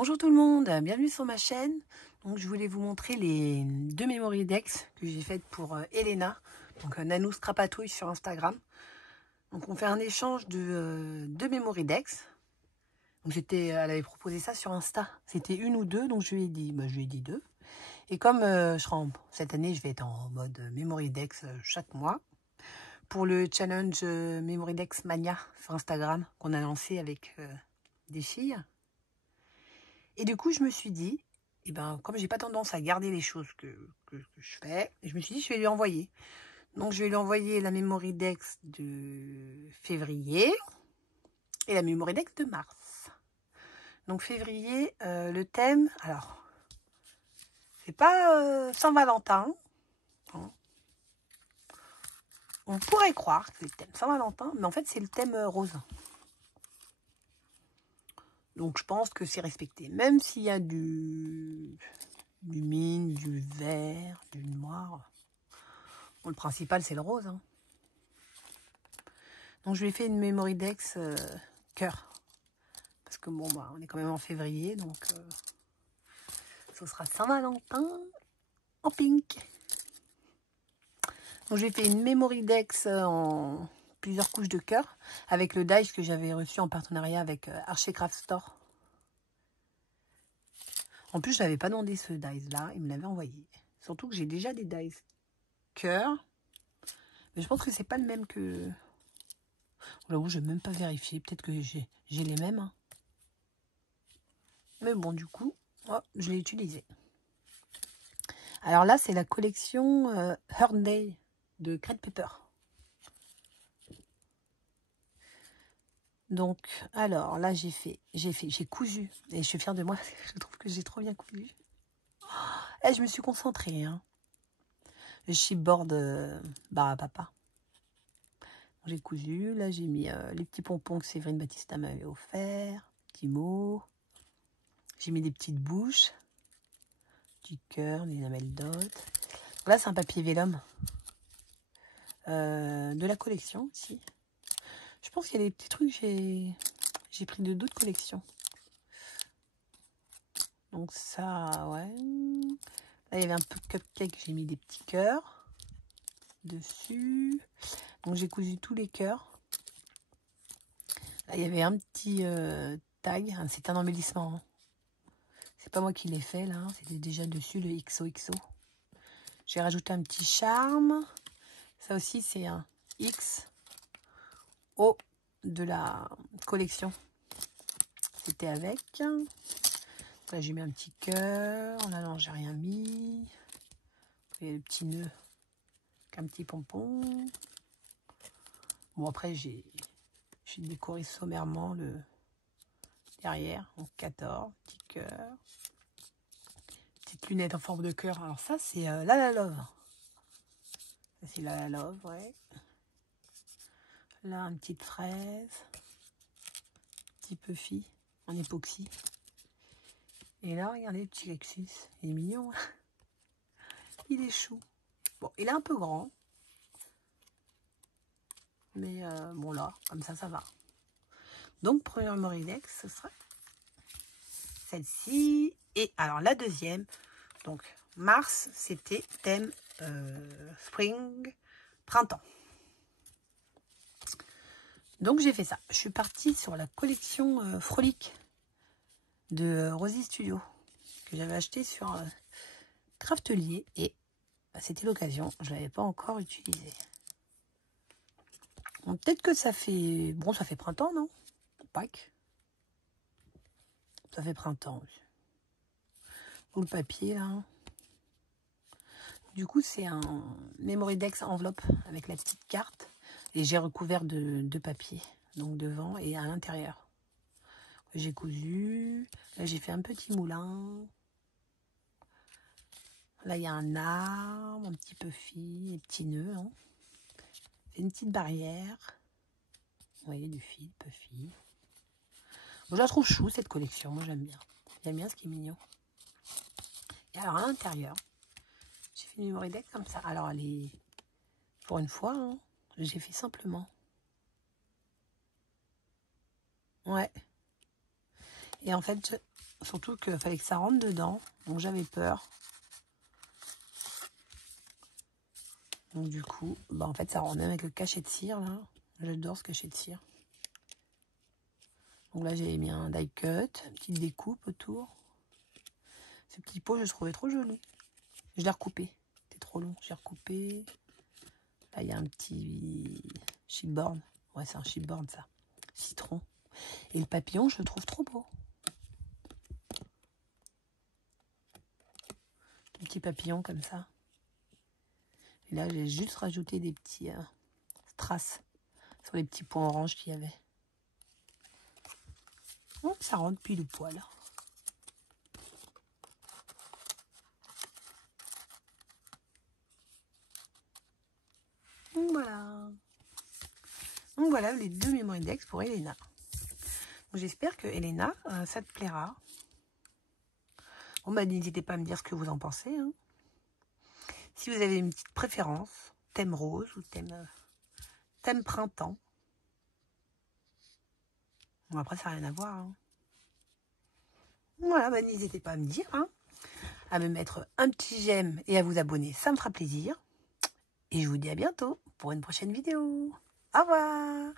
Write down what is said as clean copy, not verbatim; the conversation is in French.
Bonjour tout le monde, bienvenue sur ma chaîne. Donc je voulais vous montrer les deux Memory Decks que j'ai faites pour Elena, donc Nanou Strapatouille sur Instagram. Donc on fait un échange de deux Memory Decks. Donc elle avait proposé ça sur Insta. C'était une ou deux, donc je lui ai dit deux. Et comme cette année je vais être en mode Memory Decks chaque mois, pour le challenge Memory Decks Mania sur Instagram qu'on a lancé avec des filles. Et du coup, je me suis dit, eh ben, comme j'ai pas tendance à garder les choses que je fais, je me suis dit, je vais lui envoyer. Donc, je vais lui envoyer la Memory Dex de février et la Memory Dex de mars. Donc, février, le thème, alors, c'est pas Saint-Valentin. Hein. On pourrait croire que c'est le thème Saint-Valentin, mais en fait, c'est le thème rose. Donc, je pense que c'est respecté. Même s'il y a du mine, du vert, du noir. Bon, le principal, c'est le rose. Hein. Donc, je lui ai fait une Memory Dex cœur. Parce que bon, bah, on est quand même en février. Donc, ce sera Saint-Valentin en pink. Donc, j'ai fait une Memory Dex en plusieurs couches de cœur. Avec le dice que j'avais reçu en partenariat avec Archer Craft Store. En plus, je n'avais pas demandé ce dice-là. Il me l'avait envoyé. Surtout que j'ai déjà des dice cœur. Mais je pense que c'est pas le même que... Là où je n'ai même pas vérifié. Peut-être que j'ai les mêmes. Hein. Mais bon, du coup, oh, je l'ai utilisé. Alors là, c'est la collection Earth Day de Crate Pepper. Donc, alors là, j'ai cousu. Et je suis fière de moi. Je trouve que j'ai trop bien cousu. Et je me suis concentrée. Hein. Le chipboard bar à papa. J'ai cousu. Là, j'ai mis les petits pompons que Séverine Batista m'avait offert. Petits mots. J'ai mis des petites bouches. Du cœur, des lamelles d'hôte. Là, c'est un papier vélum. De la collection aussi. Je pense qu'il y a des petits trucs que j'ai pris de d'autres collections. Donc ça, ouais. Là, il y avait un peu de cupcake. J'ai mis des petits cœurs dessus. Donc j'ai cousu tous les cœurs. Là, il y avait un petit tag. C'est un embellissement. Hein. C'est pas moi qui l'ai fait, là. C'était déjà dessus, le XOXO. J'ai rajouté un petit charme. Ça aussi, c'est un XO de la collection. C'était avec. Là, j'ai mis un petit cœur. Là, non, j'ai rien mis. Il y a le petit nœud avec un petit pompon. Bon, après, j'ai décoré sommairement le derrière. Donc, 14, petit cœur. Petite lunette en forme de cœur. Alors, ça, c'est La Love. Ça, c'est La Love, ouais. Là, une petite fraise. Petit Puffy en époxy. Et là, regardez le petit Lexus. Il est mignon. Il est chou. Bon, il est un peu grand. Mais bon, là, comme ça va. Donc, première Memory Dex, ce sera celle-ci. Et alors, la deuxième. Donc, mars, c'était thème spring, printemps. Donc, j'ai fait ça. Je suis partie sur la collection Frolic de Rosy Studio que j'avais acheté sur Craftelier. Et bah, c'était l'occasion. Je ne l'avais pas encore utilisé. Bon, peut-être que ça fait... Bon, ça fait printemps, non? Pâques. Ça fait printemps aussi. Ou le papier, là. Du coup, c'est un Memory Dex enveloppe avec la petite carte. Et j'ai recouvert de papier. Donc devant et à l'intérieur. J'ai cousu. Là, j'ai fait un petit moulin. Là, il y a un arbre, un petit Puffy, des petits nœuds. Hein. Une petite barrière. Vous voyez, du fil, Puffy. Bon, je la trouve chou, cette collection. Moi, j'aime bien. J'aime bien ce qui est mignon. Et alors, à l'intérieur, j'ai fait une Memory Dex comme ça. Alors, elle est... Pour une fois, hein, j'ai fait simplement. Ouais. Et en fait, Surtout qu'il fallait que ça rentre dedans. Donc j'avais peur. Donc du coup, bah en fait ça rentre même avec le cachet de cire là. J'adore ce cachet de cire. Donc là j'ai mis un die cut, une petite découpe autour. Ce petit pot je le trouvais trop joli. Je l'ai recoupé. C'était trop long. J'ai recoupé. Là il y a un petit chipboard. Ouais c'est un chipboard ça. Citron. Et le papillon je le trouve trop beau. Un petit papillon comme ça. Et là, j'ai juste rajouté des petits strass sur les petits points orange qu'il y avait. Oh, ça rentre pile poil. Donc voilà. Donc voilà les 2 Memory Dex pour Elena. J'espère que Elena, ça te plaira. Bon bah n'hésitez pas à me dire ce que vous en pensez. Hein. Si vous avez une petite préférence, thème rose ou thème printemps. Bon après ça n'a rien à voir. Hein. Voilà, bah n'hésitez pas à me dire. Hein. À me mettre un petit j'aime et à vous abonner, ça me fera plaisir. Et je vous dis à bientôt pour une prochaine vidéo. Au revoir!